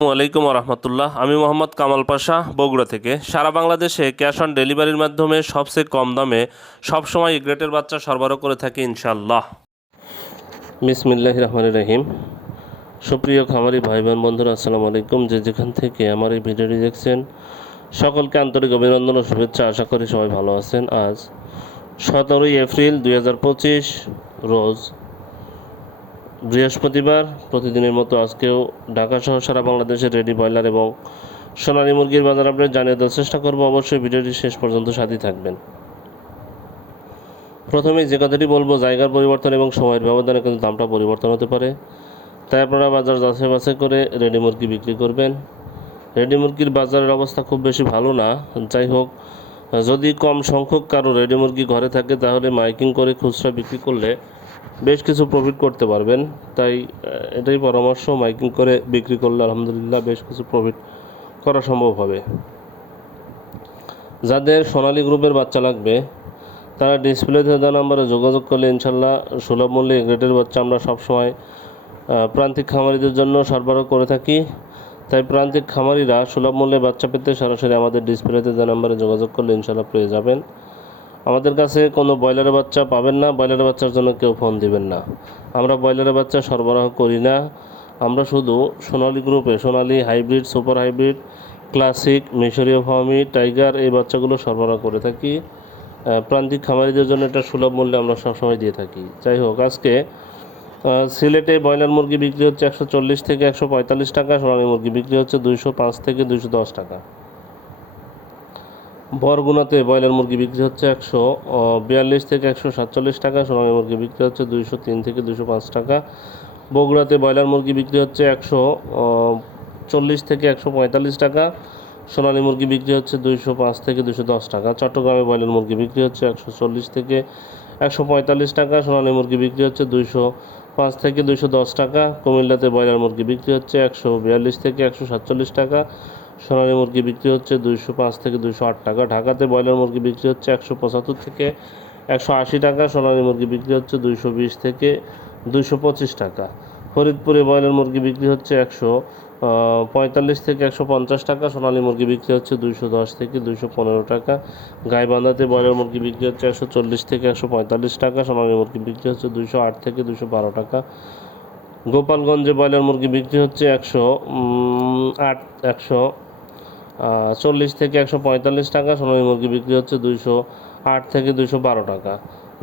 আসসালামু আলাইকুম রহমতুল্লাহ। আমি মোহাম্মদ কামাল পাশা, বগুড়া থেকে। সারা বাংলাদেশে ক্যাশ অন ডেলিভারির মাধ্যমে সবচেয়ে কম দামে সবসময় গ্রেটের বাচ্চা সরবরাহ করে থাকি ইনশাল্লাহ। বিসমিল্লাহির রহমানির রহিম। সুপ্রিয় খামারি ভাই বোন বন্ধুরা, আসসালামু আলাইকুম। যে যেখান থেকে আমার এই ভিডিওটি দেখছেন সকলকে আন্তরিক অভিনন্দন ও শুভেচ্ছা। আশা করি সবাই ভালো আছেন। আজ 17ই এপ্রিল 2025 রোজ বৃহস্পতিবার। প্রতিদিনের মতো আজকেও ঢাকা সহ সারা বাংলাদেশের রেডি ব্রয়লার এবং সোনালী মুরগির বাজার আপডেট জানিয়ে দেওয়ার চেষ্টা করব। অবশ্যই ভিডিওটি শেষ পর্যন্ত সাথেই থাকবেন। প্রথমেই যে কথাটি বলবো, জায়গার পরিবর্তন এবং সময়ের ব্যবধানে কিন্তু দামটা পরিবর্তন হতে পারে, তাই আপনারা বাজার যাচাই বাছাই করে রেডি মুরগি বিক্রি করবেন। রেডি মুরগির বাজারের অবস্থা খুব বেশি ভালো না। যাই হোক, যদি কম সংখ্যক কারো রেডি মুরগি ঘরে থাকে তাহলে মাইকিং করে খুচরা বিক্রি করলে বেশ কিছু প্রফিট করতে পারবেন। তাই এটাই পরামর্শ, মাইকিং করে বিক্রি করলে আলহামদুলিল্লাহ বেশ কিছু প্রফিট করা সম্ভব হবে। যাদের সোনালী গ্রুপের বাচ্চা লাগবে তারা ডিসপ্লেতে দেওয়া নাম্বারে যোগাযোগ করলে ইনশাল্লাহ সুলভ মূল্যে গ্রেটের বাচ্চা আমরা সবসময় প্রান্তিক খামারিদের জন্য সরবরাহ করে থাকি। তাই প্রান্তিক খামারিরা সুলভ মূল্যে বাচ্চা পেতে সরাসরি আমাদের ডিসপ্লেতে দেওয়া নাম্বারে যোগাযোগ করলে ইনশাল্লাহ পেয়ে যাবেন। আমাদের কাছে কোনো ব্রয়লারের বাচ্চা পাবেন না, ব্রয়লারের বাচ্চার জন্য কেউ ফোন দিবেন না। আমরা ব্রয়লারের বাচ্চা সরবরাহ করি না। আমরা শুধু সোনালী গ্রুপে সোনালী হাইব্রিড, সুপার হাইব্রিড, ক্লাসিক, মিশরীয় ফার্মি, টাইগার এই বাচ্চাগুলো সরবরাহ করে থাকি। প্রান্তিক খামারিদের জন্য এটা সুলভ মূল্যে আমরা সবসময় দিয়ে থাকি। যাই হোক, আজকে সিলেটে ব্রয়লার মুরগি বিক্রি হচ্ছে 140 থেকে 145 টাকা, সোনালী মুরগি বিক্রি হচ্ছে 205 থেকে 210 টাকা। বরগুনাতে ব্রয়লার মুরগি বিক্রি হচ্ছে 142 থেকে 147 টাকা, সোনালী মুরগি বিক্রি হচ্ছে 203 থেকে 205 টাকা। বগুড়াতে ব্রয়লার মুরগি বিক্রি হচ্ছে 140 থেকে 145 টাকা, সোনালী মুরগি বিক্রি হচ্ছে 205 থেকে 210 টাকা। চট্টগ্রামে ব্রয়লার মুরগি বিক্রি হচ্ছে 140 থেকে 145 টাকা, সোনালী মুরগি বিক্রি হচ্ছে 205 থেকে 210 টাকা। কুমিল্লাতে ব্রয়লার মুরগি বিক্রি হচ্ছে 142 থেকে 147 টাকা, সোনালী মুরগি বিক্রি হচ্ছে 205 থেকে 208 টাকা। ঢাকাতে ব্রয়লার মুরগি বিক্রি হচ্ছে 175 থেকে 180 টাকা, সোনালী মুরগি বিক্রি হচ্ছে 220 থেকে 225 টাকা। ফরিদপুরে ব্রয়লার মুরগি বিক্রি হচ্ছে 145 থেকে 150 টাকা, সোনালী মুরগি বিক্রি হচ্ছে 210 থেকে 215 টাকা। গাইবান্ধাতে ব্রয়লার মুরগি বিক্রি হচ্ছে 140 থেকে 145 টাকা, সোনালী মুরগি বিক্রি হচ্ছে 208 থেকে 212 টাকা। গোপালগঞ্জে ব্রয়লার মুরগি বিক্রি হচ্ছে 140 থেকে 145 টাকা, সোনালী মুরগি বিক্রি হচ্ছে 208 থেকে 212 টাকা।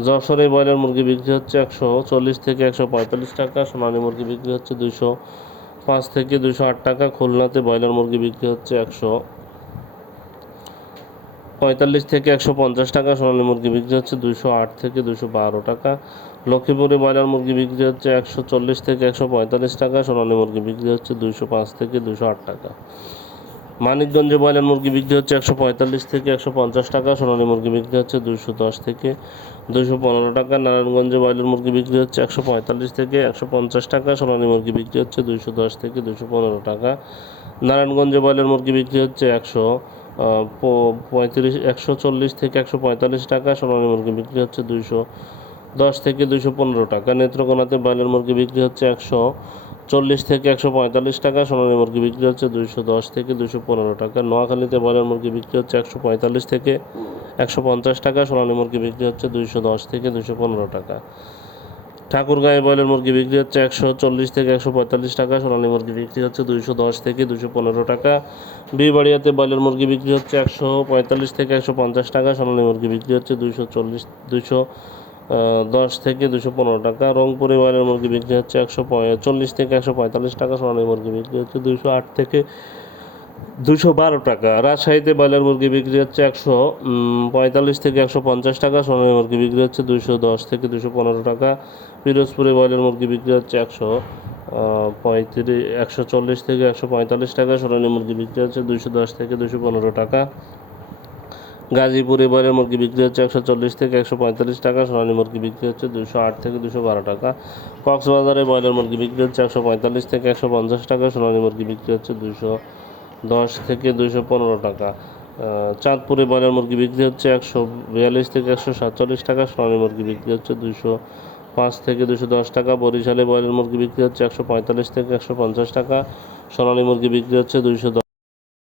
যশোরে ব্রয়লার মুরগি বিক্রি হচ্ছে 140 থেকে 145 টাকা, সোনালী মুরগি বিক্রি হচ্ছে 205 থেকে 208 টাকা। খুলনাতে ব্রয়লার মুরগি বিক্রি হচ্ছে 145 থেকে 150 টাকা, সোনালী মুরগি বিক্রি হচ্ছে 208 থেকে 212 টাকা। লক্ষ্মীপুরে ব্রয়লার মুরগি বিক্রি হচ্ছে 140 থেকে 145 টাকা, সোনালী মুরগি বিক্রি হচ্ছে 205 থেকে 208 টাকা। মানিকগঞ্জে ব্রয়লার মুরগি বিক্রি হচ্ছে 145 থেকে 150 টাকা, সোনালী মুরগি বিক্রি হচ্ছে 210 থেকে 215 টাকা। নারায়ণগঞ্জে ব্রয়লার মুরগি বিক্রি হচ্ছে 145 থেকে 150 টাকা, সোনালী মুরগি বিক্রি হচ্ছে 210 থেকে 215 টাকা। নারায়ণগঞ্জে ব্রয়লার মুরগি বিক্রি হচ্ছে 140 থেকে 145 টাকা, সোনালী মুরগি বিক্রি হচ্ছে 210 থেকে 215 টাকা। নেত্রকোনাতে ব্রয়লার মুরগি বিক্রি হচ্ছে 140 থেকে 145 টাকা, সোনালী মুরগি বিক্রি হচ্ছে 210 থেকে 215 টাকা। নোয়াখালীতে ব্রয়লার মুরগি বিক্রি হচ্ছে 145 থেকে 150 টাকা, সোনালী মুরগি বিক্রি হচ্ছে 210 থেকে 215 টাকা। ঠাকুরগাঁয়ে ব্রয়লার মুরগি বিক্রি হচ্ছে 140 থেকে 145 টাকা, সোনালী মুরগি বিক্রি হচ্ছে 210 থেকে 215 টাকা। বিবাড়িয়াতে ব্রয়লার মুরগি বিক্রি হচ্ছে 145 থেকে 150 টাকা, সোনালী মুরগি বিক্রি হচ্ছে 210 থেকে 215 টাকা। রংপুরে ব্রয়লার মুরগি বিক্রি হচ্ছে 140 থেকে 145 টাকা, সোনালী মুরগি বিক্রি হচ্ছে 208 থেকে 212 টাকা। রাজশাহীতে ব্রয়লার মুরগি বিক্রি হচ্ছে 145 থেকে 150 টাকা, সোনালী মুরগি বিক্রি হচ্ছে 210 থেকে 215 টাকা। পিরোজপুরে ব্রয়লার মুরগি বিক্রি হচ্ছে 140 থেকে 145 টাকা, সোনালী মুরগি বিক্রি হচ্ছে 210 থেকে 215 টাকা। গাজীপুরে ব্রয়লার মুরগি বিক্রি হচ্ছে 140 থেকে 145 টাকা, সোনালী মুরগি বিক্রি হচ্ছে 208 থেকে 212 টাকা। কক্সবাজারে ব্রয়লার মুরগি বিক্রি হচ্ছে 145 থেকে 150 টাকা, সোনালী মুরগি বিক্রি হচ্ছে 210 থেকে 215 টাকা। চাঁদপুরে ব্রয়লার মুরগি বিক্রি হচ্ছে 142 থেকে 147 টাকা, সোনালী মুরগি বিক্রি হচ্ছে 205 থেকে 210 টাকা। বরিশালে ব্রয়লার মুরগি বিক্রি হচ্ছে 145 থেকে 150 টাকা, সোনালী মুরগি বিক্রি হচ্ছে 210